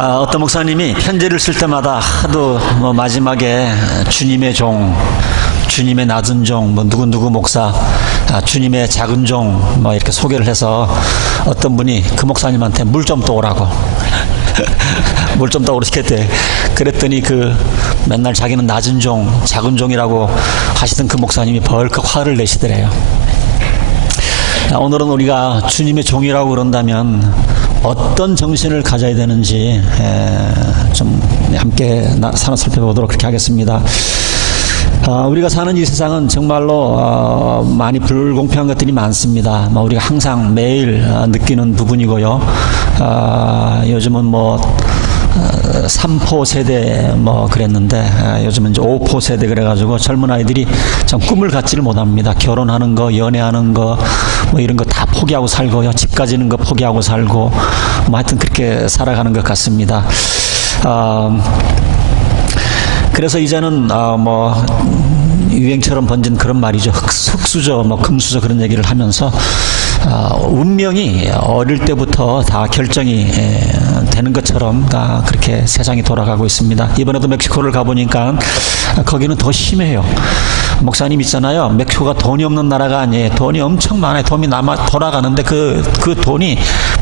어떤 목사님이 편지를 쓸 때마다 하도 마지막에 주님의 종, 주님의 낮은 종, 누구누구 목사, 주님의 작은 종, 이렇게 소개를 해서 어떤 분이 그 목사님한테 물 좀 떠오라고 물 좀 떠오르 시켰대. 그랬더니 맨날 자기는 낮은 종, 작은 종이라고 하시던 그 목사님이 벌컥 화를 내시더래요. 오늘은 우리가 주님의 종이라고 그런다면 어떤 정신을 가져야 되는지 좀 함께 살펴보도록 그렇게 하겠습니다. 우리가 사는 이 세상은 정말로 많이 불공평한 것들이 많습니다. 우리가 항상 매일 느끼는 부분이고요. 요즘은 3포 세대 그랬는데 요즘은 이제 5포 세대 그래가지고 젊은 아이들이 참 꿈을 갖지를 못합니다. 결혼하는 거, 연애하는 거, 이런 거 다 포기하고 살고요. 집 가지는 거 포기하고 살고 하여튼 그렇게 살아가는 것 같습니다. 그래서 이제는 유행처럼 번진 그런 말이죠. 흑수저, 금수저 그런 얘기를 하면서 운명이 어릴 때부터 다 결정이 되는 것처럼 그렇게 세상이 돌아가고 있습니다. 이번에도 멕시코를 가보니까 거기는 더 심해요. 목사님 있잖아요. 멕시코가 돈이 없는 나라가 아니에요. 돈이 엄청 많아요. 돈이 남아 돌아가는데 그 돈이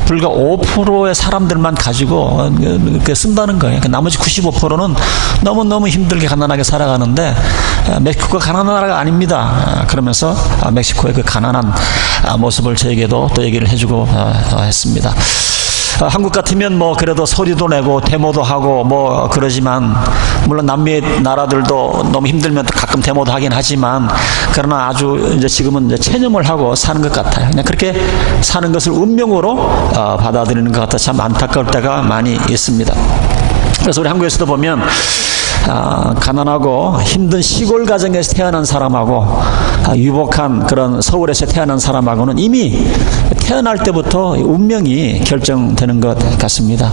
불과 5%의 사람들만 가지고 쓴다는 거예요. 나머지 95%는 너무너무 힘들게 가난하게 살아가는데 멕시코가 가난한 나라가 아닙니다. 그러면서 멕시코의 그 가난한 모습을 저에게도 또 얘기를 해주고 했습니다. 한국 같으면 그래도 소리도 내고 데모도 하고 그러지만 물론 남미 나라들도 너무 힘들면 가끔 데모도 하긴 하지만 그러나 아주 이제 지금은 이제 체념을 하고 사는 것 같아요. 그냥 그렇게 사는 것을 운명으로 받아들이는 것 같아 참 안타까울 때가 많이 있습니다. 그래서 우리 한국에서도 보면 가난하고 힘든 시골 가정에서 태어난 사람하고 유복한 그런 서울에서 태어난 사람하고는 이미 태어날 때부터 운명이 결정되는 것 같습니다.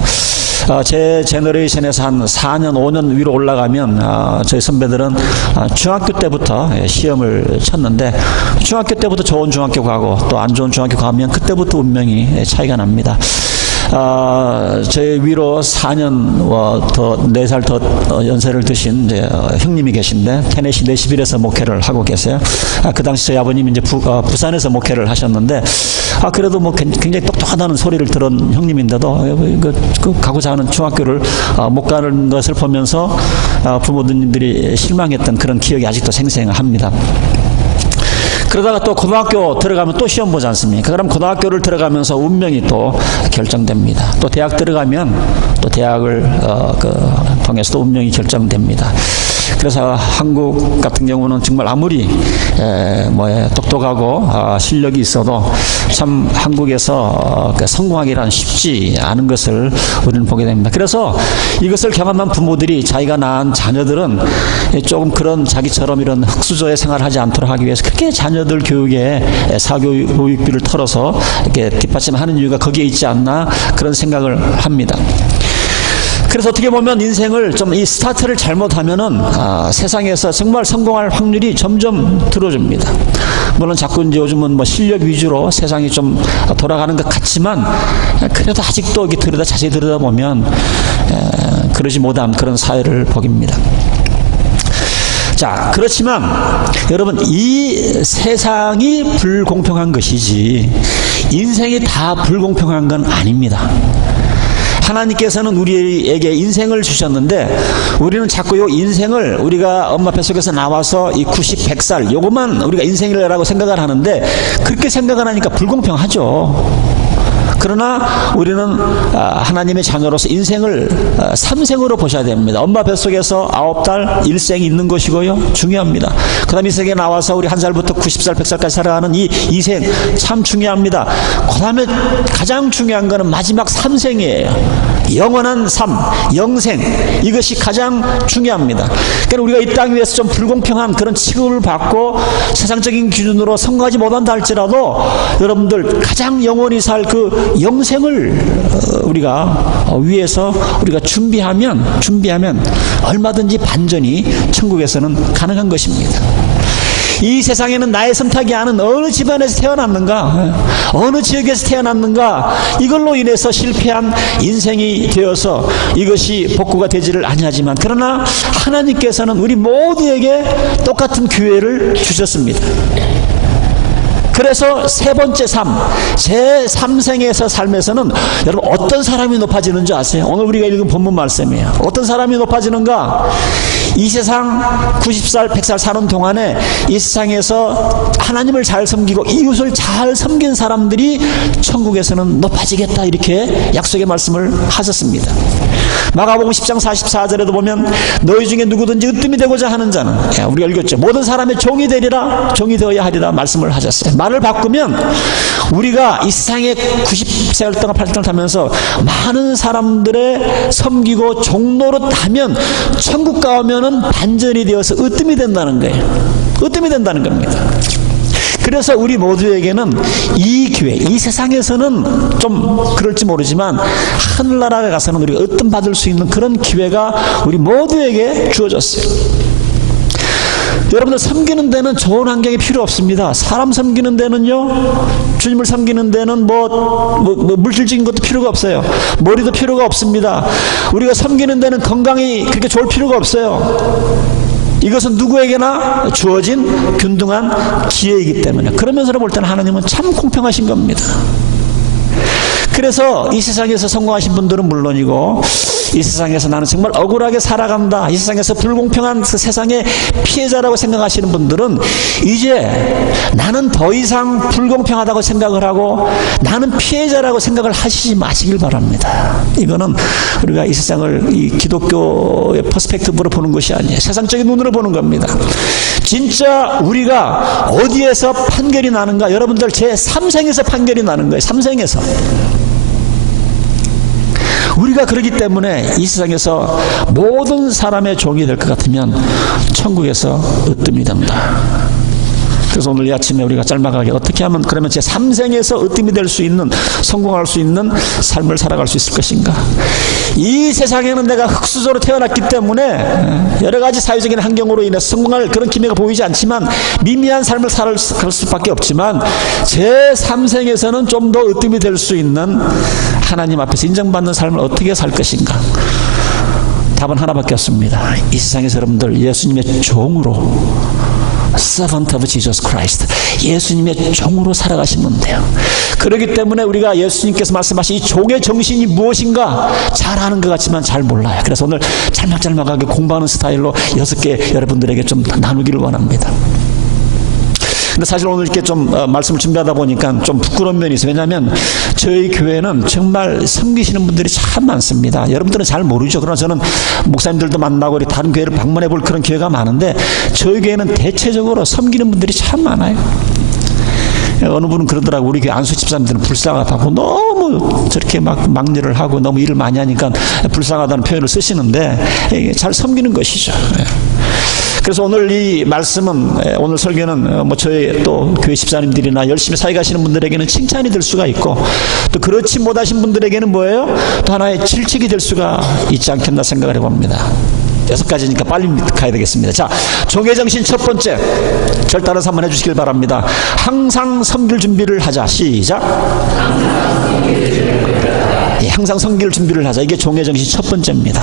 제 제너레이션에서 한 4년, 5년 위로 올라가면 저희 선배들은 중학교 때부터 시험을 쳤는데 중학교 때부터 좋은 중학교 가고 또 안 좋은 중학교 가면 그때부터 운명이 차이가 납니다. 제 위로 4년 더 4살 더 연세를 드신 이제 형님이 계신데 테네시 내시빌에서 목회를 하고 계세요. 그 당시 저희 아버님이 이제 부산에서 목회를 하셨는데 그래도 굉장히 똑똑하다는 소리를 들은 형님인데도 가고자 하는 중학교를 못 가는 것을 보면서 부모님들이 실망했던 그런 기억이 아직도 생생합니다. 그러다가 또 고등학교 들어가면 또 시험 보지 않습니까? 그럼 고등학교를 들어가면서 운명이 또 결정됩니다. 또 대학 들어가면 또 대학을 통해서도 운명이 결정됩니다. 그래서 한국 같은 경우는 정말 아무리 똑똑하고 실력이 있어도 참 한국에서 성공하기란 쉽지 않은 것을 우리는 보게 됩니다. 그래서 이것을 경험한 부모들이 자기가 낳은 자녀들은 조금 그런 자기처럼 이런 흑수저의 생활을 하지 않도록 하기 위해서 그렇게 자녀들 교육에 사교육비를 털어서 이렇게 뒷받침하는 이유가 거기에 있지 않나 그런 생각을 합니다. 그래서 어떻게 보면 인생을 좀 이 스타트를 잘못하면은 세상에서 정말 성공할 확률이 점점 들어집니다. 물론 자꾸 이제 요즘은 실력 위주로 세상이 좀 돌아가는 것 같지만 그래도 아직도 이렇게 자세히 들여다보면 그러지 못한 그런 사회를 보깁니다. 자, 그렇지만 여러분 이 세상이 불공평한 것이지 인생이 다 불공평한 건 아닙니다. 하나님께서는 우리에게 인생을 주셨는데 우리는 자꾸 이 인생을 우리가 엄마 뱃속에서 나와서 이 90, 100살 요것만 우리가 인생이라고 생각을 하는데 그렇게 생각을 하니까 불공평하죠. 그러나 우리는 하나님의 자녀로서 인생을 3생으로 보셔야 됩니다. 엄마 뱃속에서 9달 1생이 있는 것이고요. 중요합니다. 그 다음에 이 세계에 나와서 우리 1살부터 90살 100살까지 살아가는 이 2생 참 중요합니다. 그 다음에 가장 중요한 것은 마지막 3생이에요. 영원한 삶, 영생 이것이 가장 중요합니다. 그러니까 우리가 이 땅 위에서 좀 불공평한 그런 취급을 받고 세상적인 기준으로 성공하지 못한다 할지라도 여러분들 가장 영원히 살 그 영생을 우리가 위해서 우리가 준비하면 얼마든지 반전이 천국에서는 가능한 것입니다. 이 세상에는 나의 선택이 아닌 어느 집안에서 태어났는가, 어느 지역에서 태어났는가, 이걸로 인해서 실패한 인생이 되어서 이것이 복구가 되지를 아니하지만, 그러나 하나님께서는 우리 모두에게 똑같은 기회를 주셨습니다. 그래서 세 번째 삶, 제3생에서 삶에서는 여러분 어떤 사람이 높아지는 줄 아세요? 오늘 우리가 읽은 본문 말씀이에요. 어떤 사람이 높아지는가? 이 세상 90살, 100살 사는 동안에 이 세상에서 하나님을 잘 섬기고 이웃을 잘 섬긴 사람들이 천국에서는 높아지겠다, 이렇게 약속의 말씀을 하셨습니다. 마가복음 10장 44절에도 보면 너희 중에 누구든지 으뜸이 되고자 하는 자는, 우리가 읽었죠, 모든 사람의 종이 되리라, 종이 되어야 하리라 말씀을 하셨어요. 말을 바꾸면 우리가 이 세상에 90세월 동안 80세를 타면서 많은 사람들의 섬기고 종로로 타면 천국 가면은 반전이 되어서 으뜸이 된다는 거예요. 으뜸이 된다는 겁니다. 그래서 우리 모두에게는 이 기회, 이 세상에서는 좀 그럴지 모르지만 하늘나라에 가서는 우리가 으뜸 받을 수 있는 그런 기회가 우리 모두에게 주어졌어요. 여러분들 섬기는 데는 좋은 환경이 필요 없습니다. 사람 섬기는 데는요, 주님을 섬기는 데는 물질적인 것도 필요가 없어요. 머리도 필요가 없습니다. 우리가 섬기는 데는 건강이 그렇게 좋을 필요가 없어요. 이것은 누구에게나 주어진 균등한 기회이기 때문에, 그러면서 볼 때는 하나님은 참 공평하신 겁니다. 그래서 이 세상에서 성공하신 분들은 물론이고, 이 세상에서 나는 정말 억울하게 살아간다, 이 세상에서 불공평한 그 세상의 피해자라고 생각하시는 분들은 이제 나는 더 이상 불공평하다고 생각을 하고 나는 피해자라고 생각을 하시지 마시길 바랍니다. 이거는 우리가 이 세상을 이 기독교의 퍼스펙티브로 보는 것이 아니에요. 세상적인 눈으로 보는 겁니다. 진짜 우리가 어디에서 판결이 나는가? 여러분들 제3생에서 판결이 나는 거예요. 3생에서. 우리가 그러기 때문에 이 세상에서 모든 사람의 종이 될 것 같으면 천국에서 으뜸이 된다. 그래서 오늘 이 아침에 우리가 짤막하게 어떻게 하면 그러면 제3생에서 으뜸이 될 수 있는, 성공할 수 있는 삶을 살아갈 수 있을 것인가? 이 세상에는 내가 흙수저로 태어났기 때문에 여러 가지 사회적인 환경으로 인해서 성공할 그런 기회가 보이지 않지만 미미한 삶을 살 수밖에 없지만, 제3생에서는 좀 더 으뜸이 될 수 있는 하나님 앞에서 인정받는 삶을 어떻게 살 것인가? 답은 하나밖에 없습니다. 이 세상에서 여러분들 예수님의 종으로, Servant of Jesus Christ, 예수님의 종으로 살아가시면 돼요. 그렇기 때문에 우리가 예수님께서 말씀하신 이 종의 정신이 무엇인가 잘 아는 것 같지만 잘 몰라요. 그래서 오늘 짤막짤막하게 공부하는 스타일로 6개 여러분들에게 좀 나누기를 원합니다. 근데 사실 오늘 이렇게 좀 말씀을 준비하다 보니까 좀 부끄러운 면이 있어요. 왜냐하면 저희 교회는 정말 섬기시는 분들이 참 많습니다. 여러분들은 잘 모르죠. 그러나 저는 목사님들도 만나고 다른 교회를 방문해 볼 그런 기회가 많은데, 저희 교회는 대체적으로 섬기는 분들이 참 많아요. 어느 분은 그러더라고, 우리 교회 안수 집사님들은 불쌍하다고, 너무 저렇게 막 일을 하고 너무 일을 많이 하니까 불쌍하다는 표현을 쓰시는데, 잘 섬기는 것이죠. 그래서 오늘 이 말씀은, 오늘 설교는 저희 또 교회 집사님들이나 열심히 사역하시는 분들에게는 칭찬이 될 수가 있고, 또 그렇지 못하신 분들에게는 뭐예요? 또 하나의 질책이 될 수가 있지 않겠나 생각을 해봅니다. 6가지니까 빨리 가야 되겠습니다. 자, 종의 정신 첫 번째, 절 따라서 한번 해주시길 바랍니다. 항상 섬길 준비를 하자. 시작. 항상 섬길 준비를 하자. 이게 종의 정신 첫 번째입니다.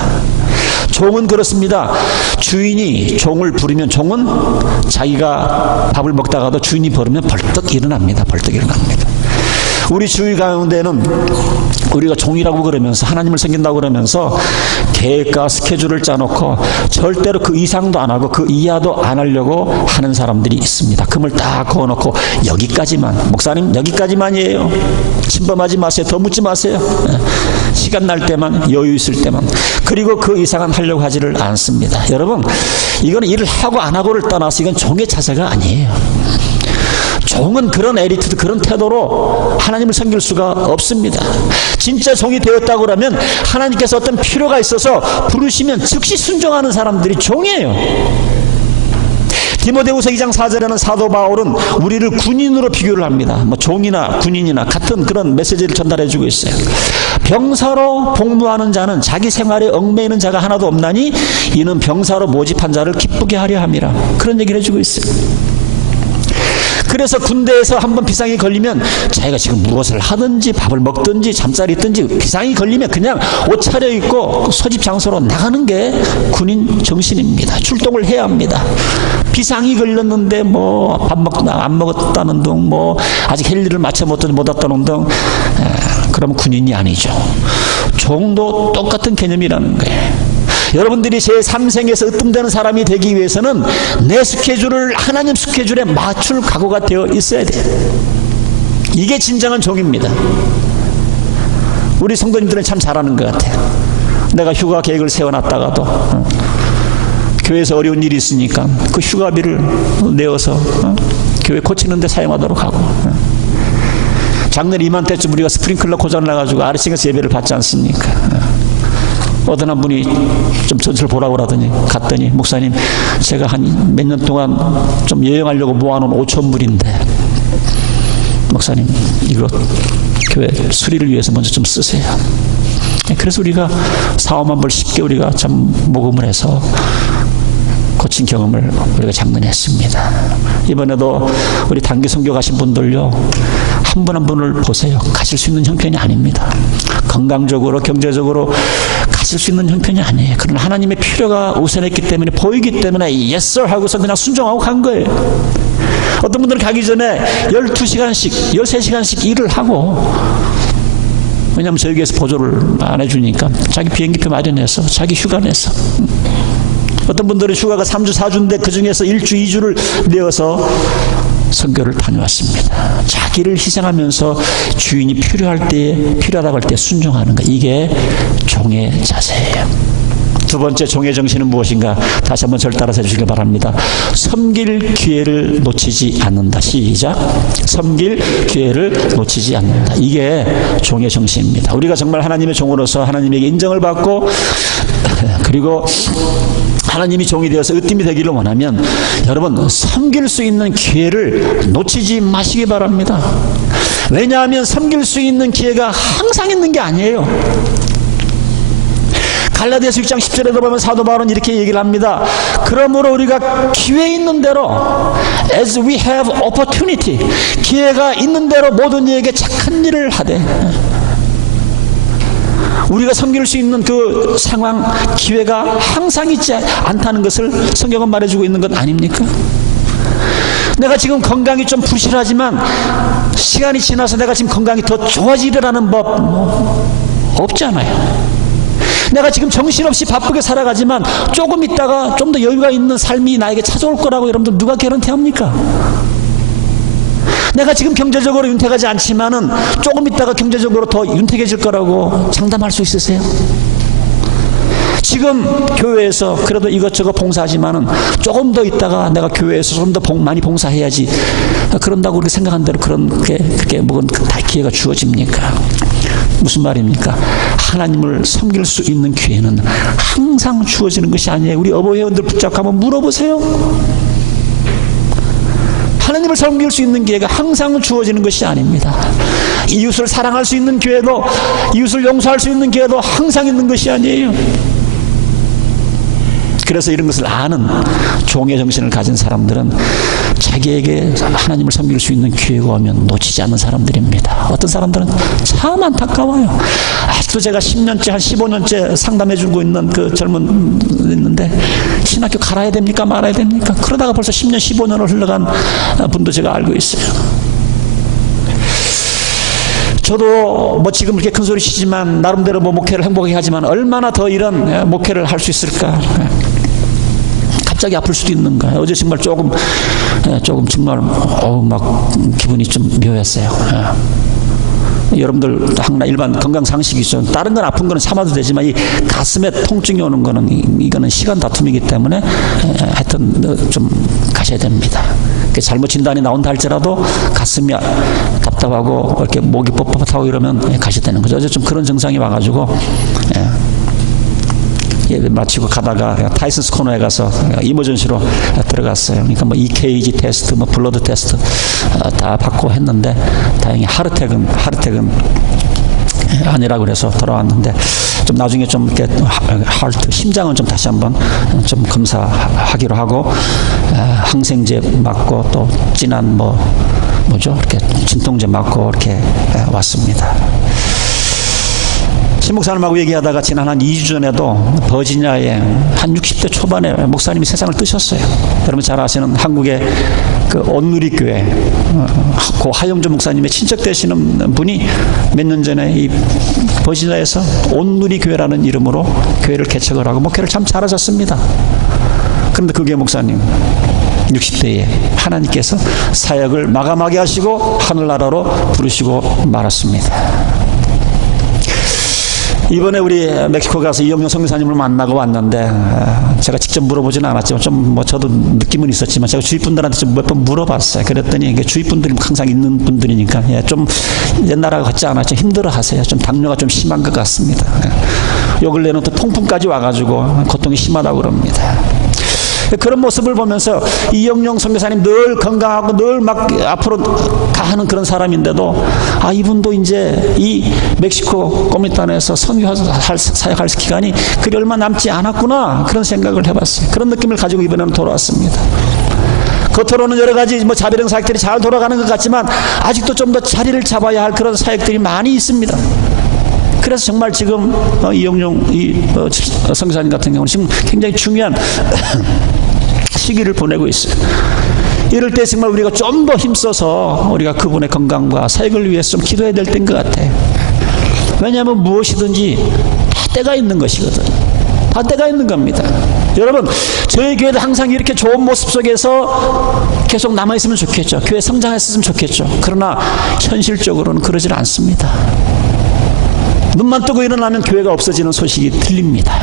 종은 그렇습니다. 주인이 종을 부르면 종은 자기가 밥을 먹다가도 주인이 부르면 벌떡 일어납니다. 벌떡 일어납니다. 우리 주의 가운데는 우리가 종이라고 그러면서, 하나님을 섬긴다고 그러면서 계획과 스케줄을 짜놓고 절대로 그 이상도 안 하고 그 이하도 안 하려고 하는 사람들이 있습니다. 금을 딱 그어놓고 여기까지만, 목사님 여기까지만이에요, 침범하지 마세요, 더 묻지 마세요, 시간 날 때만, 여유 있을 때만, 그리고 그 이상은 하려고 하지를 않습니다. 여러분, 이건 일을 하고 안 하고를 떠나서 이건 종의 자세가 아니에요. 종은 그런 에리투드, 그런 태도로 하나님을 섬길 수가 없습니다. 진짜 종이 되었다고 하면 하나님께서 어떤 필요가 있어서 부르시면 즉시 순종하는 사람들이 종이에요. 디모데후서 2장 4절에는 사도 바울은 우리를 군인으로 비교를 합니다. 종이나 군인이나 같은 그런 메시지를 전달해주고 있어요. 병사로 복무하는 자는 자기 생활에 얽매이는 자가 하나도 없나니 이는 병사로 모집한 자를 기쁘게 하려 함이라. 그런 얘기를 해주고 있어요. 그래서 군대에서 한번 비상이 걸리면 자기가 지금 무엇을 하든지 밥을 먹든지 잠자리 있든지 비상이 걸리면 그냥 옷 차려입고 소집 장소로 나가는 게 군인 정신입니다. 출동을 해야 합니다. 비상이 걸렸는데 뭐 밥 먹다 안 먹었다는 등 뭐 아직 할 일을 마쳐 못 왔다는 등 그러면 군인이 아니죠. 종도 똑같은 개념이라는 거예요. 여러분들이 제3생에서 으뜸되는 사람이 되기 위해서는 내 스케줄을 하나님 스케줄에 맞출 각오가 되어 있어야 돼요. 이게 진정한 종입니다. 우리 성도님들은 참 잘하는 것 같아요. 내가 휴가 계획을 세워놨다가도 교회에서 어려운 일이 있으니까 그 휴가비를 내어서 교회 고치는 데 사용하도록 하고, 작년 이맘때쯤 우리가 스프링클러 고장 나가지고 아르싱에서 예배를 받지 않습니까? 어떤 한 분이 좀 전철 보라고 그러더니 갔더니 목사님 제가 한 몇 년 동안 좀 여행하려고 모아놓은 5,000불인데 목사님 이거 교회 수리를 위해서 먼저 좀 쓰세요. 그래서 우리가 4-5만 불 쉽게 우리가 참 모금을 해서 고친 경험을 우리가 작년에 했습니다. 이번에도 우리 단기 선교 가신 분들요, 한 분 한 분을 보세요. 가실 수 있는 형편이 아닙니다. 건강적으로 경제적으로 가실 수 있는 형편이 아니에요. 그러나 하나님의 필요가 우선했기 때문에, 보이기 때문에 yes sir 하고서 그냥 순종하고 간 거예요. 어떤 분들은 가기 전에 12시간씩 13시간씩 일을 하고, 왜냐하면 저희 교회에서 보조를 안 해주니까 자기 비행기표 마련해서 자기 휴가 내서, 어떤 분들은 휴가가 3주 4주인데 그 중에서 1주 2주를 내어서 선교를 다녀왔습니다. 자기를 희생하면서 주인이 필요할 때, 필요하다고 할 때 순종하는 것, 이게 종의 자세예요. 두 번째 종의 정신은 무엇인가? 다시 한번 저를 따라서 해주시길 바랍니다. 섬길 기회를 놓치지 않는다. 시작. 섬길 기회를 놓치지 않는다. 이게 종의 정신입니다. 우리가 정말 하나님의 종으로서 하나님에게 인정을 받고, 그리고 하나님이 종이 되어서 으뜸이 되기를 원하면 여러분 섬길 수 있는 기회를 놓치지 마시기 바랍니다. 왜냐하면 섬길 수 있는 기회가 항상 있는 게 아니에요. 갈라디아서 6장 10절에도 보면 사도 바울은 이렇게 얘기를 합니다. 그러므로 우리가 기회 있는 대로, as we have opportunity, 기회가 있는 대로 모든 이에게 착한 일을 하되, 우리가 섬길 수 있는 그 상황, 기회가 항상 있지 않다는 것을 성경은 말해주고 있는 것 아닙니까? 내가 지금 건강이 좀 부실하지만 시간이 지나서 내가 지금 건강이 더 좋아지리라는 법 없잖아요. 내가 지금 정신없이 바쁘게 살아가지만 조금 있다가 좀 더 여유가 있는 삶이 나에게 찾아올 거라고 여러분들 누가 개런티합니까? 내가 지금 경제적으로 윤택하지 않지만은 조금 있다가 경제적으로 더 윤택해질 거라고 장담할 수 있으세요? 지금 교회에서 그래도 이것저것 봉사하지만은 조금 더 있다가 내가 교회에서 좀 더 많이 봉사해야지, 그런다고 그렇게 생각한 대로 그렇게 먹은 다 기회가 주어집니까? 무슨 말입니까? 하나님을 섬길 수 있는 기회는 항상 주어지는 것이 아니에요. 우리 어버 회원들 붙잡고 한번 물어보세요. 하나님을 섬길 수 있는 기회가 항상 주어지는 것이 아닙니다. 이웃을 사랑할 수 있는 기회도, 이웃을 용서할 수 있는 기회도 항상 있는 것이 아니에요. 그래서 이런 것을 아는 종의 정신을 가진 사람들은 자기에게 하나님을 섬길 수 있는 기회가 오면 놓치지 않는 사람들입니다. 어떤 사람들은 참 안타까워요. 아직도 제가 10년째, 한 15년째 상담해주고 있는 그 젊은 있는데 신학교 갈아야 됩니까 말아야 됩니까? 그러다가 벌써 10년, 15년을 흘러간 분도 제가 알고 있어요. 저도 뭐 지금 이렇게 큰 소리 치지만 나름대로 뭐 목회를 행복하게 하지만 얼마나 더 이런 목회를 할 수 있을까? 갑자기 아플 수도 있는 거예요. 어제 정말 조금 정말 막 기분이 좀 묘했어요. 여러분들 항상 일반 건강 상식이죠. 다른 건 아픈 거는 참아도 되지만 이 가슴에 통증이 오는 거는 이거는 시간 다툼이기 때문에 하여튼 좀 가셔야 됩니다. 잘못 진단이 나온다 할지라도 가슴이 답답하고 이렇게 목이 뻣뻣하고 이러면 가셔야 되는 거죠. 어제 좀 그런 증상이 와가지고 예배 마치고 가다가 타이슨스 코너에 가서 이머전시로 들어갔어요. 그러니까 뭐 EKG 테스트, 뭐 블러드 테스트 다 받고 했는데 다행히 하르텍은 아니라고 그래서 돌아왔는데 좀 좀 나중에 좀 이렇게 하트, 심장은 좀 다시 한번 좀 검사하기로 하고, 항생제 맞고 또 진한 뭐죠? 이렇게 진통제 맞고 이렇게 왔습니다. 신 목사님하고 얘기하다가 지난 한 2주 전에도 버지니아에 한 60대 초반에 목사님이 세상을 뜨셨어요. 여러분 잘 아시는 한국의 그 온누리교회 고 하영조 목사님의 친척 되시는 분이 몇 년 전에 이 버지니아에서 온누리교회라는 이름으로 교회를 개척을 하고 목회를 참 잘하셨습니다. 그런데 그 교회 목사님 60대에 하나님께서 사역을 마감하게 하시고 하늘나라로 부르시고 말았습니다. 이번에 우리 멕시코 가서 이영용 선교사님을 만나고 왔는데 제가 직접 물어보지는 않았지만 좀 저도 느낌은 있었지만 제가 주위 분들한테 좀 몇 번 물어봤어요. 그랬더니 주위 분들이 항상 있는 분들이니까 좀 옛날하고 같지 않았죠. 힘들어하세요. 좀 당뇨가 좀 심한 것 같습니다. 요 근래는 또 통풍까지 와가지고 고통이 심하다고 그럽니다. 그런 모습을 보면서 이영용 선교사님 늘 건강하고 늘 막 앞으로 가는 그런 사람인데도 이분도 이제 이 멕시코 꼬미탄에서 사역할 기간이 그리 얼마 남지 않았구나 그런 생각을 해봤어요. 그런 느낌을 가지고 이번에는 돌아왔습니다. 겉으로는 여러 가지 자비령 사역들이 잘 돌아가는 것 같지만 아직도 좀 더 자리를 잡아야 할 그런 사역들이 많이 있습니다. 그래서 정말 지금 이영용 선교사님 같은 경우는 지금 굉장히 중요한 시기를 보내고 있어요. 이럴 때 정말 우리가 좀 더 힘써서 우리가 그분의 건강과 사역을 위해서 좀 기도해야 될 때인 것 같아요. 왜냐하면 무엇이든지 다 때가 있는 것이거든. 다 때가 있는 겁니다. 여러분 저희 교회도 항상 이렇게 좋은 모습 속에서 계속 남아있으면 좋겠죠. 교회 성장했으면 좋겠죠. 그러나 현실적으로는 그러질 않습니다. 눈만 뜨고 일어나면 교회가 없어지는 소식이 들립니다.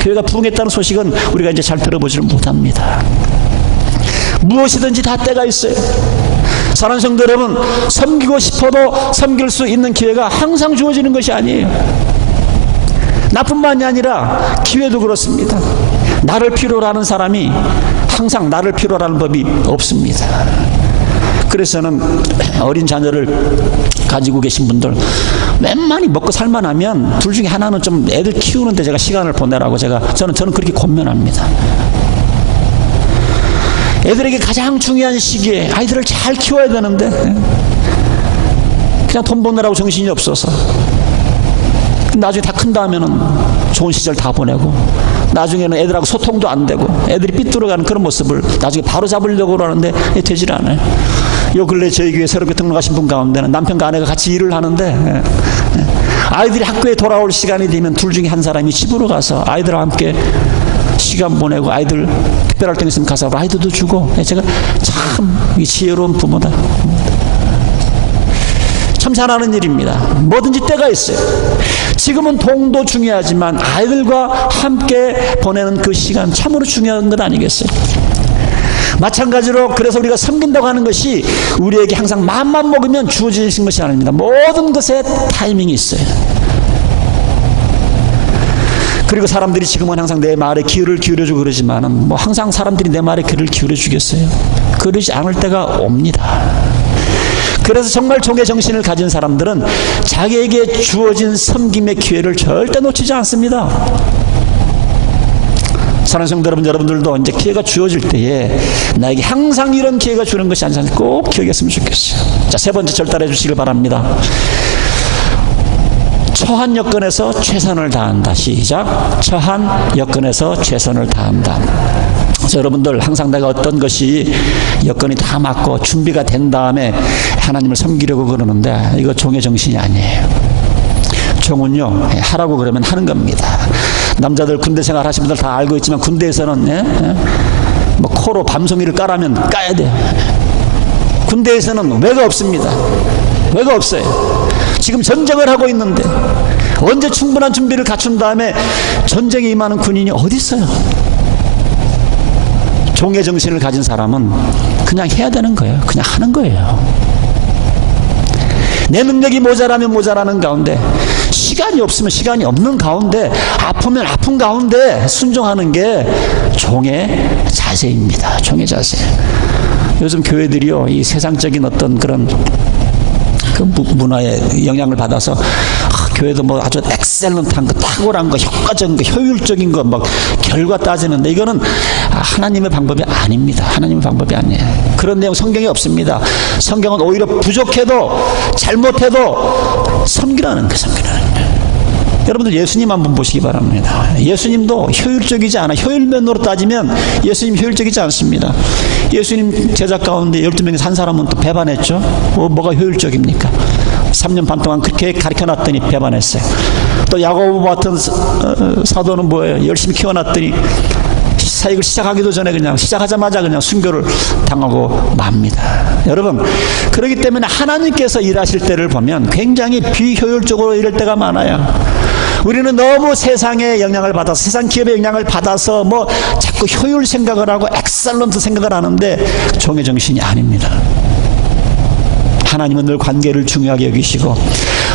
교회가 부흥했다는 소식은 우리가 이제 잘 들어보지를 못합니다. 무엇이든지 다 때가 있어요. 사랑하는 성도 여러분, 섬기고 싶어도 섬길 수 있는 기회가 항상 주어지는 것이 아니에요. 나뿐만이 아니라 기회도 그렇습니다. 나를 필요로 하는 사람이 항상 나를 필요로 하는 법이 없습니다. 그래서 저는 어린 자녀를 가지고 계신 분들 웬만히 먹고 살만하면 둘 중에 하나는 좀 애들 키우는데 제가 시간을 보내라고 저는 그렇게 권면합니다. 애들에게 가장 중요한 시기에 아이들을 잘 키워야 되는데 그냥 돈 버느라고 정신이 없어서 나중에 다 큰 다음에는 좋은 시절 다 보내고 나중에는 애들하고 소통도 안 되고 애들이 삐뚤어가는 그런 모습을 나중에 바로 잡으려고 그러는데 되질 않아요. 요 근래 저희 교회 새롭게 등록하신 분 가운데는 남편과 아내가 같이 일을 하는데 아이들이 학교에 돌아올 시간이 되면 둘 중에 한 사람이 집으로 가서 아이들과 함께 시간 보내고 아이들 특별할 때 있으면 가서 라이드도 주고 제가 참 지혜로운 부모다. 참 잘하는 일입니다. 뭐든지 때가 있어요. 지금은 동도 중요하지만 아이들과 함께 보내는 그 시간 참으로 중요한 것 아니겠어요? 마찬가지로 그래서 우리가 섬긴다고 하는 것이 우리에게 항상 마음만 먹으면 주어지는 것이 아닙니다. 모든 것에 타이밍이 있어요. 그리고 사람들이 지금은 항상 내 말에 귀를 기울여주고 그러지만은 항상 사람들이 내 말에 귀를 기울여주겠어요? 그러지 않을 때가 옵니다. 그래서 정말 종의 정신을 가진 사람들은 자기에게 주어진 섬김의 기회를 절대 놓치지 않습니다. 사랑하는 성도 여러분, 여러분들도 이제 기회가 주어질 때에 나에게 항상 이런 기회가 주는 것이 아닌지 꼭 기억했으면 좋겠어요. 자, 세 번째 절단해 주시길 바랍니다. 처한 여건에서 최선을 다한다. 시작. 처한 여건에서 최선을 다한다. 그래서 여러분들 항상 내가 어떤 것이 여건이 다 맞고 준비가 된 다음에 하나님을 섬기려고 그러는데 이거 종의 정신이 아니에요. 종은요 하라고 그러면 하는 겁니다. 남자들 군대 생활 하신 분들 다 알고 있지만 군대에서는 코로 밤송이를 까라면 까야 돼요. 군대에서는 왜가 없습니다. 왜가 없어요. 지금 전쟁을 하고 있는데 언제 충분한 준비를 갖춘 다음에 전쟁에 임하는 군인이 어디 있어요? 종의 정신을 가진 사람은 그냥 해야 되는 거예요. 그냥 하는 거예요. 내 능력이 모자라면 모자라는 가운데 시간이 없으면 시간이 없는 가운데 아프면 아픈 가운데 순종하는 게 종의 자세입니다. 종의 자세. 요즘 교회들이요 이 세상적인 어떤 그런 그 문화에 영향을 받아서 교회도 뭐 아주 엑셀런트한 거, 탁월한 거, 효과적인 거, 효율적인 거, 막 결과 따지는데 이거는 하나님의 방법이 아닙니다. 하나님의 방법이 아니에요. 그런 내용 성경에 없습니다. 성경은 오히려 부족해도 잘못해도 섬기라는 거, 섬기라는 거. 여러분들 예수님 한번 보시기 바랍니다. 예수님도 효율적이지 않아. 효율면으로 따지면 예수님 효율적이지 않습니다. 예수님 제자 가운데 12명에서 한 사람은 또 배반했죠. 뭐가 효율적입니까? 3년 반 동안 그렇게 가르쳐놨더니 배반했어요. 또 야고보 같은 사도는 뭐예요? 열심히 키워놨더니 사역을 시작하기도 전에 그냥 시작하자마자 그냥 순교를 당하고 맙니다. 여러분, 그렇기 때문에 하나님께서 일하실 때를 보면 굉장히 비효율적으로 일할 때가 많아요. 우리는 너무 세상의 영향을 받아서, 세상 기업의 영향을 받아서 뭐 자꾸 효율 생각을 하고 엑셀런트 생각을 하는데 종의 정신이 아닙니다. 하나님은 늘 관계를 중요하게 여기시고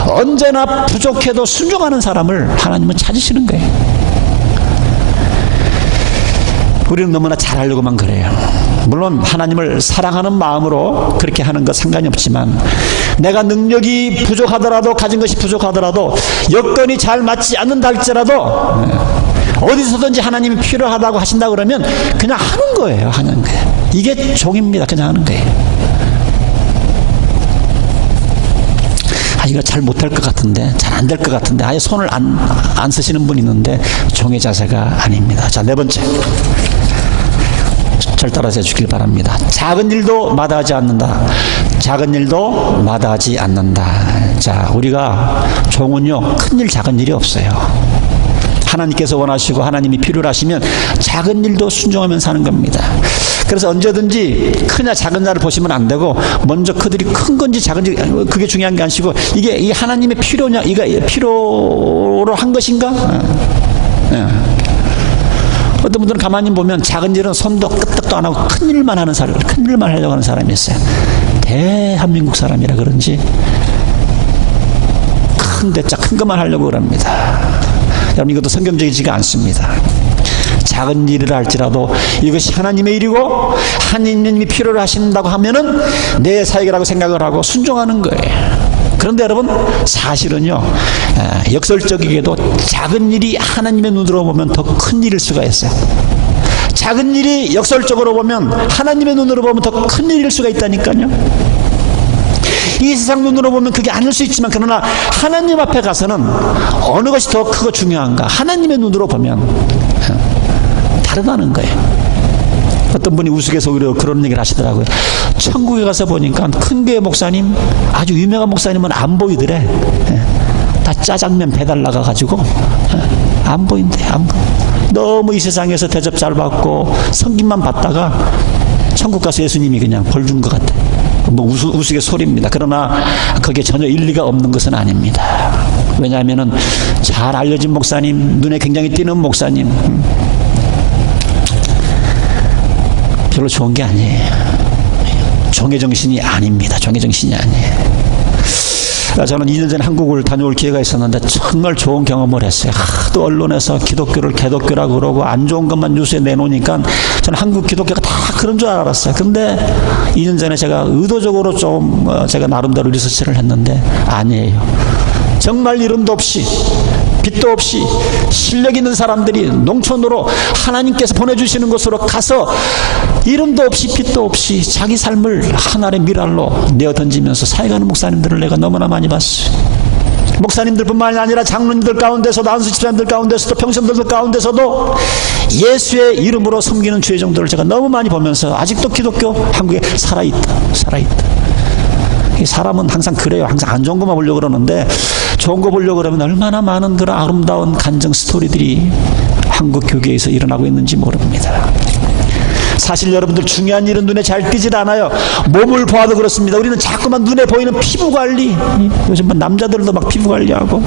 언제나 부족해도 순종하는 사람을 하나님은 찾으시는 거예요. 우리는 너무나 잘하려고만 그래요. 물론 하나님을 사랑하는 마음으로 그렇게 하는 것 상관이 없지만, 내가 능력이 부족하더라도, 가진 것이 부족하더라도, 여건이 잘 맞지 않는다 할지라도 어디서든지 하나님이 필요하다고 하신다 그러면 그냥 하는 거예요. 하는 거예요. 이게 종입니다. 그냥 하는 거예요. 이거 잘 못할 것 같은데, 잘 안 될 것 같은데, 아예 손을 안 쓰시는 분이 있는데 종의 자세가 아닙니다. 자, 네 번째, 절 따라서 해주길 바랍니다. 작은 일도 마다하지 않는다. 작은 일도 마다하지 않는다. 자, 우리가 종은요, 큰 일 작은 일이 없어요. 하나님께서 원하시고 하나님이 필요로 하시면 작은 일도 순종하면 사는 겁니다. 그래서 언제든지 크냐 작은냐를 보시면 안 되고, 먼저 그들이 큰 건지 작은지 그게 중요한 게 아니시고, 이게 이 하나님의 필요냐, 이거 필요로 한 것인가? 어떤 분들은 가만히 보면 작은 일은 손도 끄떡도 안 하고 큰 일만 하는 사람, 큰 일만 하려고 하는 사람이 있어요. 대한민국 사람이라 그런지 큰 대자 큰 것만 하려고 그럽니다. 여러분, 이것도 성경적이지가 않습니다. 작은 일이라 할지라도 이것이 하나님의 일이고 하나님이 필요로 하신다고 하면은 내 사역이라고 생각을 하고 순종하는 거예요. 그런데 여러분, 사실은요, 역설적이게도 작은 일이 하나님의 눈으로 보면 더 큰 일일 수가 있어요. 작은 일이 역설적으로 보면 하나님의 눈으로 보면 더 큰 일일 수가 있다니까요. 이 세상 눈으로 보면 그게 아닐 수 있지만, 그러나 하나님 앞에 가서는 어느 것이 더 크고 중요한가? 하나님의 눈으로 보면 다르다는 거예요. 어떤 분이 우스갯소리로 그런 얘기를 하시더라고요. 천국에 가서 보니까 큰 교회 목사님, 아주 유명한 목사님은 안 보이더래. 다 짜장면 배달 나가가지고 안 보인대. 안 보여. 너무 이 세상에서 대접 잘 받고 성김만 받다가 천국 가서 예수님이 그냥 벌 준 것 같아. 뭐 우스갯소리입니다. 그러나 그게 전혀 일리가 없는 것은 아닙니다. 왜냐하면은 잘 알려진 목사님, 눈에 굉장히 띄는 목사님, 별로 좋은 게 아니에요. 종의 정신이 아닙니다. 종의 정신이 아니에요. 저는 2년 전에 한국을 다녀올 기회가 있었는데 정말 좋은 경험을 했어요. 하도 언론에서 기독교를 개독교라고 그러고 안 좋은 것만 뉴스에 내놓으니까 저는 한국 기독교가 다 그런 줄 알았어요. 근데 2년 전에 제가 의도적으로 좀 제가 나름대로 리서치를 했는데 아니에요. 정말 이름도 없이 빛도 없이 실력 있는 사람들이 농촌으로 하나님께서 보내주시는 곳으로 가서 이름도 없이 빛도 없이 자기 삶을 하나의 미랄로 내어 던지면서 사역하는 목사님들을 내가 너무나 많이 봤어요. 목사님들뿐만이 아니라 장로님들 가운데서도, 안수 집사님들 가운데서도, 평신도들 가운데서도 예수의 이름으로 섬기는 주의 종들을 제가 너무 많이 보면서 아직도 기독교 한국에 살아있다. 사람은 항상 그래요. 항상 안 좋은 것만 보려고 그러는데 좋은 거 보려고 그러면 얼마나 많은 그런 아름다운 간증 스토리들이 한국 교계에서 일어나고 있는지 모릅니다. 사실 여러분들 중요한 일은 눈에 잘 띄질 않아요. 몸을 봐도 그렇습니다. 우리는 자꾸만 눈에 보이는 피부 관리, 요즘 남자들도 막 피부 관리하고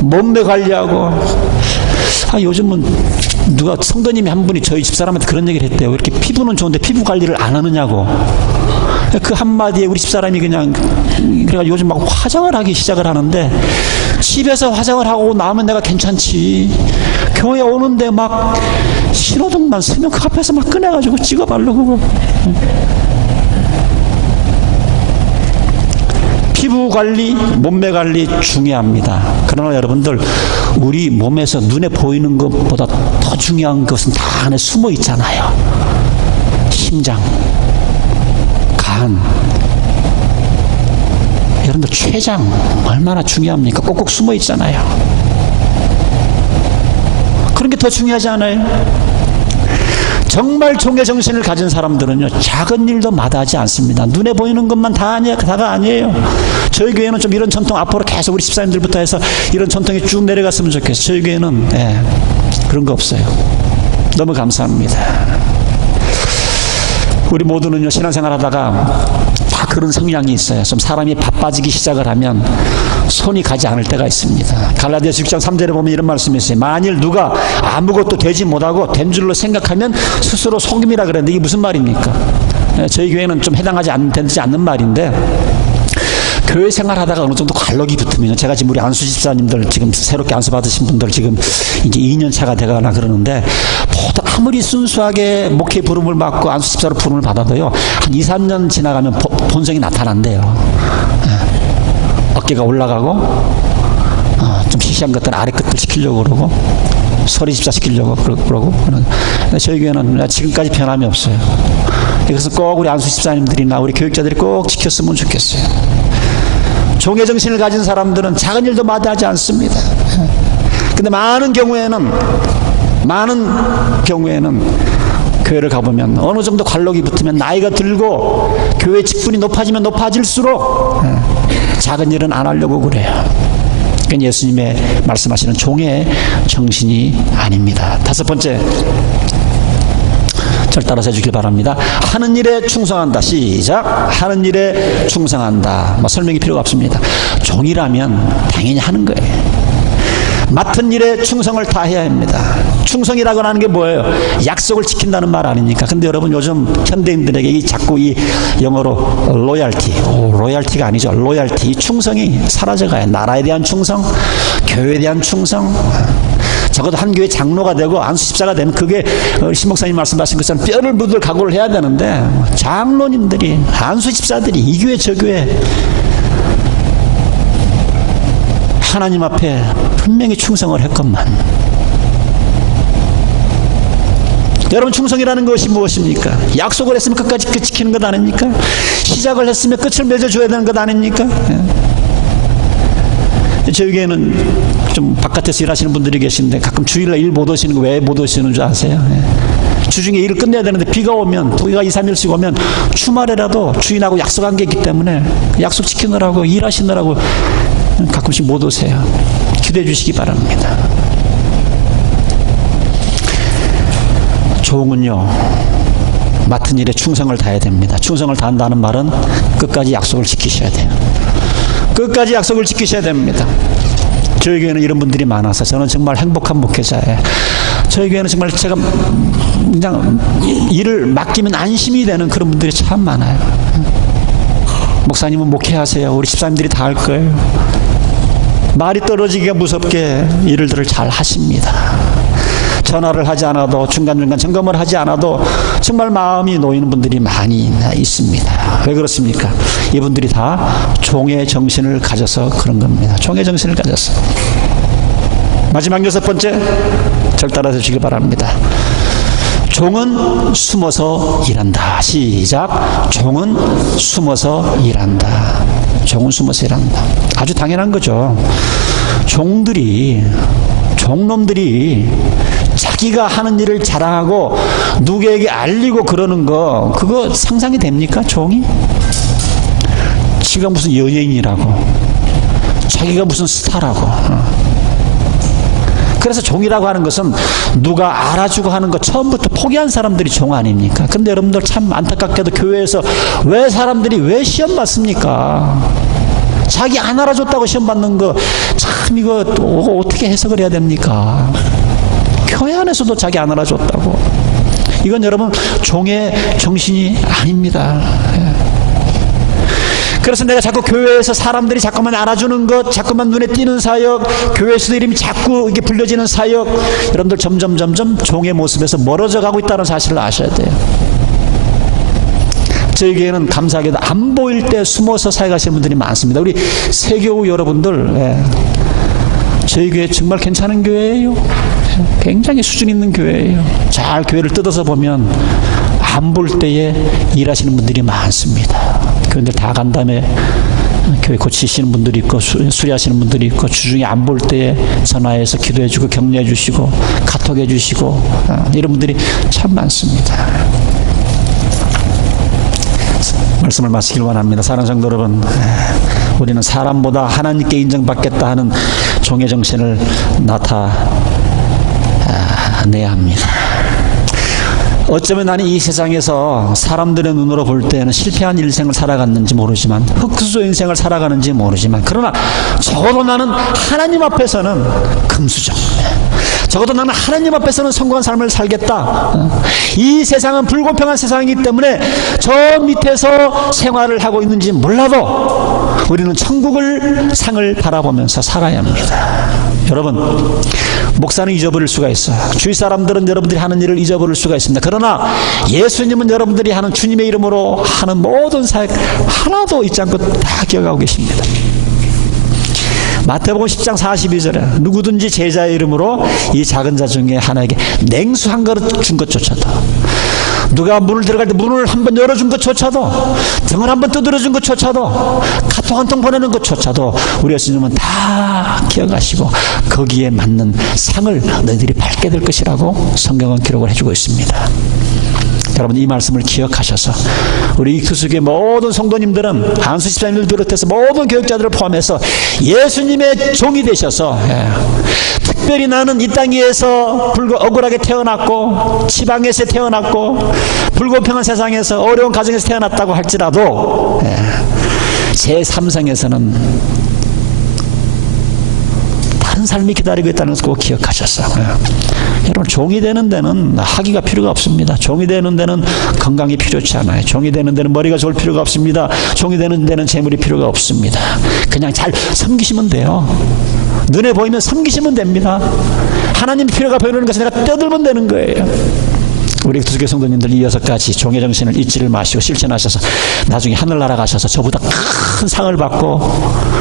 몸매 관리하고, 요즘은 누가 성도님이 한 분이 저희 집사람한테 그런 얘기를 했대요. 이렇게 피부는 좋은데 피부 관리를 안 하느냐고. 그 한마디에 우리 집사람이 그냥, 그래가 요즘 막 화장을 하기 시작을 하는데, 집에서 화장을 하고 나면 내가 괜찮지, 교회 오는데 막 신호등만 쓰면 그 앞에서 막 꺼내가지고 찍어 바르고. 피부 관리, 몸매 관리 중요합니다. 그러나 여러분들, 우리 몸에서 눈에 보이는 것보다 더 중요한 것은 다 안에 숨어 있잖아요. 심장, 간, 여러분들 췌장 얼마나 중요합니까? 꼭꼭 숨어 있잖아요. 그런 게 더 중요하지 않아요? 정말 종의 정신을 가진 사람들은요, 작은 일도 마다하지 않습니다. 눈에 보이는 것만 다가 아니에요. 저희 교회는 좀 이런 전통, 앞으로 계속 우리 집사님들부터 해서 이런 전통이 쭉 내려갔으면 좋겠어요. 저희 교회는 그런 거 없어요. 너무 감사합니다. 우리 모두는요, 신앙생활 하다가 다 그런 성향이 있어요. 좀 사람이 바빠지기 시작을 하면 손이 가지 않을 때가 있습니다. 갈라디아서 6장 3절에 보면 이런 말씀이 있어요. 만일 누가 아무것도 되지 못하고 된 줄로 생각하면 스스로 속임이라 그랬는데, 이게 무슨 말입니까? 저희 교회는 좀 되지 않는 말인데, 교회 생활하다가 어느 정도 관록이 붙으면, 제가 지금 우리 안수 집사님들 지금 새롭게 안수 받으신 분들 지금 이제 2년 차가 돼가나 그러는데, 보통 아무리 순수하게 목회 부름을 받고 안수 집사로 부름을 받아도요, 한 2, 3년 지나가면 본성이 나타난대요. 어깨가 올라가고, 좀 시시한 것들 아래 끝을 시키려고 그러고, 소리 집사 시키려고 그러고. 저희 교회는 지금까지 변함이 없어요. 그래서 꼭 우리 안수 집사님들이나 우리 교육자들이 꼭 지켰으면 좋겠어요. 종의 정신을 가진 사람들은 작은 일도 마다하지 않습니다. 근데 많은 경우에는 교회를 가보면 어느 정도 관록이 붙으면, 나이가 들고 교회 직분이 높아지면 높아질수록 작은 일은 안 하려고 그래요. 그러니까 예수님의 말씀하시는 종의 정신이 아닙니다. 다섯 번째, 절 따라서 해주길 바랍니다. 하는 일에 충성한다. 시작. 하는 일에 충성한다. 설명이 필요가 없습니다. 종이라면 당연히 하는 거예요. 맡은 일에 충성을 다해야 합니다. 충성이라고 하는 게 뭐예요? 약속을 지킨다는 말 아닙니까? 근데 여러분, 요즘 현대인들에게 자꾸 이 영어로 로얄티가 아니죠. 로얄티, 이 충성이 사라져가요. 나라에 대한 충성, 교회에 대한 충성. 적어도 한 교회 장로가 되고 안수 집사가 되면 그게 신목사님 말씀하신 것처럼 뼈를 묻을 각오를 해야 되는데, 장로님들이, 안수 집사들이 이 교회 저 교회 하나님 앞에 분명히 충성을 했건만, 여러분, 충성이라는 것이 무엇입니까? 약속을 했으면 끝까지 지키는 것 아닙니까? 시작을 했으면 끝을 맺어줘야 되는 것 아닙니까? 저희 교회는 좀 바깥에서 일하시는 분들이 계신데, 가끔 주일날 일 못 오시는 거 왜 못 오시는 줄 아세요? 주중에 일을 끝내야 되는데, 비가 2, 3일씩 오면 주말에라도 주인하고 약속한 게 있기 때문에 약속 지키느라고 일하시느라고 가끔씩 못 오세요. 기도해 주시기 바랍니다. 종은요, 맡은 일에 충성을 다해야 됩니다. 충성을 다한다는 말은 끝까지 약속을 지키셔야 돼요. 끝까지 약속을 지키셔야 됩니다. 저희 교회는 이런 분들이 많아서 저는 정말 행복한 목회자예요. 저희 교회는 정말 제가 그냥 일을 맡기면 안심이 되는 그런 분들이 참 많아요. 목사님은 목회하세요. 우리 집사님들이 다 할 거예요. 말이 떨어지기가 무섭게 일들을 잘 하십니다. 전화를 하지 않아도, 중간중간 점검을 하지 않아도 정말 마음이 놓이는 분들이 많이 있습니다. 왜 그렇습니까? 이분들이 다 종의 정신을 가져서 그런 겁니다. 종의 정신을 가져서. 마지막 6번째, 절 따라서 주시기 바랍니다. 종은 숨어서 일한다. 시작. 종은 숨어서 일한다. 종은 숨어서 일한다. 아주 당연한 거죠. 종놈들이 자기가 하는 일을 자랑하고 누구에게 알리고 그러는 거, 그거 상상이 됩니까? 종이? 지가 무슨 연예인이라고, 자기가 무슨 스타라고. 그래서 종이라고 하는 것은 누가 알아주고 하는 거 처음부터 포기한 사람들이 종 아닙니까? 근데 여러분들 참 안타깝게도 교회에서 왜 사람들이 왜 시험 받습니까? 자기 안 알아줬다고 시험 받는 거, 참 이거 어떻게 해석을 해야 됩니까? 교회 안에서도 자기 안 알아줬다고. 이건 여러분 종의 정신이 아닙니다. 그래서 내가 자꾸 교회에서 사람들이 자꾸만 알아주는 것, 자꾸만 눈에 띄는 사역, 교회에서도 이름이 자꾸 이게 불려지는 사역, 여러분들 점점 종의 모습에서 멀어져 가고 있다는 사실을 아셔야 돼요. 저희 교회는 감사하게도 안 보일 때 숨어서 사역하시는 분들이 많습니다. 우리 세교우 여러분들, 예. 저희 교회 정말 괜찮은 교회예요. 굉장히 수준 있는 교회예요. 잘 교회를 뜯어서 보면 안 볼 때에 일하시는 분들이 많습니다. 교회들 다 간 다음에 교회 고치시는 분들이 있고 수리하시는 분들이 있고 주중에 안 볼 때에 전화해서 기도해 주고 격려해 주시고 카톡해 주시고 이런 분들이 참 많습니다. 말씀을 마치길 원합니다. 사랑하는 성도 여러분, 우리는 사람보다 하나님께 인정받겠다 하는 종의 정신을 나타내야 합니다. 어쩌면 나는 이 세상에서 사람들의 눈으로 볼 때는 실패한 인생을 살아갔는지 모르지만 흑수저 인생을 살아가는지 모르지만 그러나 적어도 나는 하나님 앞에서는 금수저, 적어도 나는 하나님 앞에서는 성공한 삶을 살겠다. 이 세상은 불공평한 세상이기 때문에 저 밑에서 생활을 하고 있는지 몰라도 우리는 천국을 상을 바라보면서 살아야 합니다. 여러분, 목사는 잊어버릴 수가 있어요. 주위 사람들은 여러분들이 하는 일을 잊어버릴 수가 있습니다. 그러나 예수님은 여러분들이 하는 주님의 이름으로 하는 모든 사역 하나도 잊지 않고 다 기억하고 계십니다. 마태복음 10장 42절에 누구든지 제자의 이름으로 이 작은 자 중에 하나에게 냉수 한 그릇 준 것조차도, 누가 문을 들어갈 때 문을 한번 열어준 것조차도, 등을 한번 두드려준 것조차도, 카톡 한 통 보내는 것조차도 우리 예수님은 다 기억하시고 거기에 맞는 상을 너희들이 받게 될 것이라고 성경은 기록을 해주고 있습니다. 여러분, 이 말씀을 기억하셔서 우리 익투스교회 모든 성도님들은 안수 집사님을 비롯해서 모든 교육자들을 포함해서 예수님의 종이 되셔서, 특별히 나는 이 땅 위에서 억울하게 태어났고 지방에서 태어났고 불공평한 세상에서 어려운 가정에서 태어났다고 할지라도 제3성에서는 다른 삶이 기다리고 있다는 것을 꼭 기억하셔서, 여러분, 종이 되는 데는 학위가 필요가 없습니다. 종이 되는 데는 건강이 필요치 않아요. 종이 되는 데는 머리가 좋을 필요가 없습니다. 종이 되는 데는 재물이 필요가 없습니다. 그냥 잘 섬기시면 돼요. 눈에 보이면 섬기시면 됩니다. 하나님 필요가 보이는 것을 내가 떠들면 되는 거예요. 우리 두개 성도님들 이 6가지 종의 정신을 잊지를 마시고 실천하셔서 나중에 하늘나라 가셔서 저보다 큰 상을 받고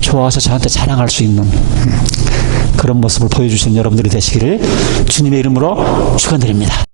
좋아서 저한테 자랑할 수 있는 그런 모습을 보여주시는 여러분들이 되시기를 주님의 이름으로 축원드립니다.